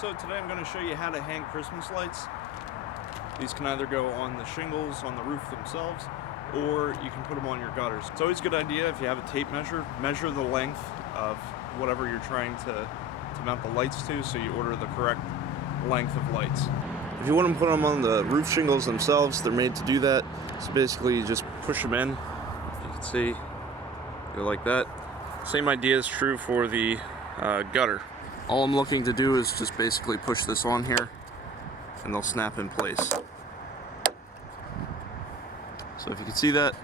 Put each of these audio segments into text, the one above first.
So today I'm going to show you how to hang Christmas lights. These can either go on the shingles on the roof themselves, or you can put them on your gutters. It's always a good idea if you have a tape measure, measure the length of whatever you're trying to mount the lights to, so you order the correct length of lights. If you want to put them on the roof shingles themselves, they're made to do that. So basically you just push them in. You can see, go like that. Same idea is true for the gutter. All I'm looking to do is just basically push this on here and they'll snap in place. So if you can see that,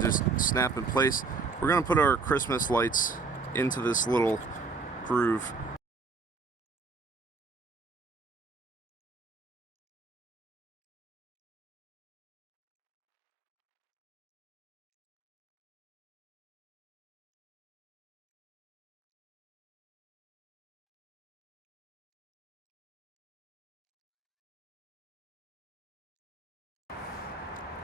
just snap in place. We're going to put our Christmas lights into this little groove.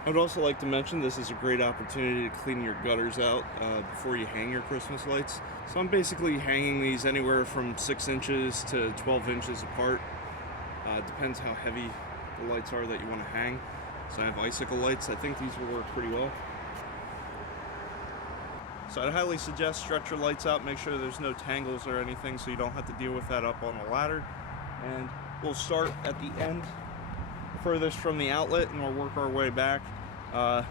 I would also like to mention this is a great opportunity to clean your gutters out before you hang your Christmas lights. So I'm basically hanging these anywhere from 6 inches to 12 inches apart. Depends how heavy the lights are that you want to hang. So I have Icicle lights. I think these will work pretty well. So I'd highly suggest stretch your lights out, make sure there's no tangles or anything so you don't have to deal with that up on a ladder. And we'll start at the end furthest from the outlet and we'll work our way back. I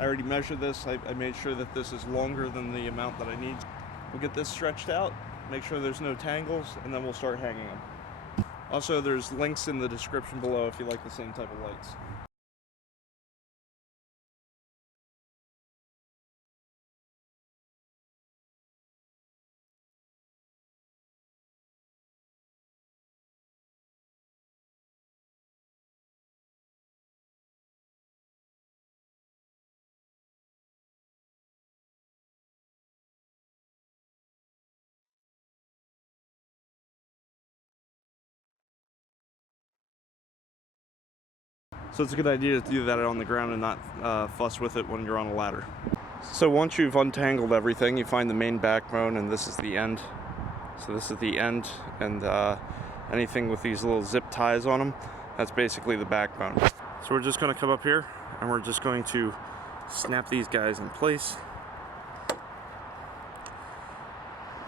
already measured this. I made sure that this is longer than the amount that I need. We'll get this stretched out, make sure there's no tangles, and then we'll start hanging them. Also, there's links in the description below if you like the same type of lights. So it's a good idea to do that on the ground and not fuss with it when you're on a ladder. So once you've untangled everything, you find the main backbone, and this is the end. So this is the end, and anything with these little zip ties on them, that's basically the backbone. So we're just going to come up here, and we're just going to snap these guys in place.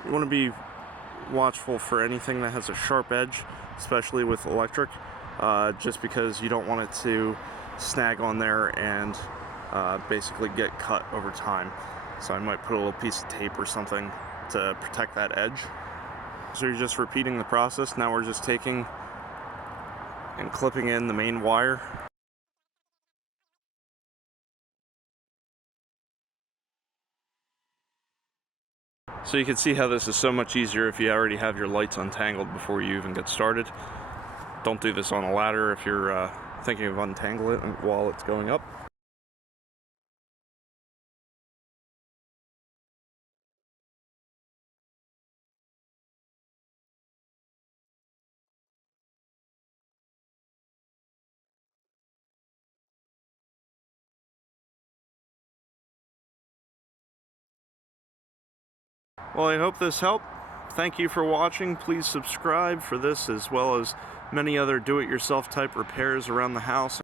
You want to be watchful for anything that has a sharp edge, especially with electric. Just because you don't want it to snag on there and basically get cut over time. So I might put a little piece of tape or something to protect that edge. So you're just repeating the process. Now we're just taking and clipping in the main wire. So you can see how this is so much easier if you already have your lights untangled before you even get started. Don't do this on a ladder if you're thinking of untangling it while it's going up. Well, I hope this helped. Thank you for watching. Please subscribe for this as well as many other do-it-yourself type repairs around the house.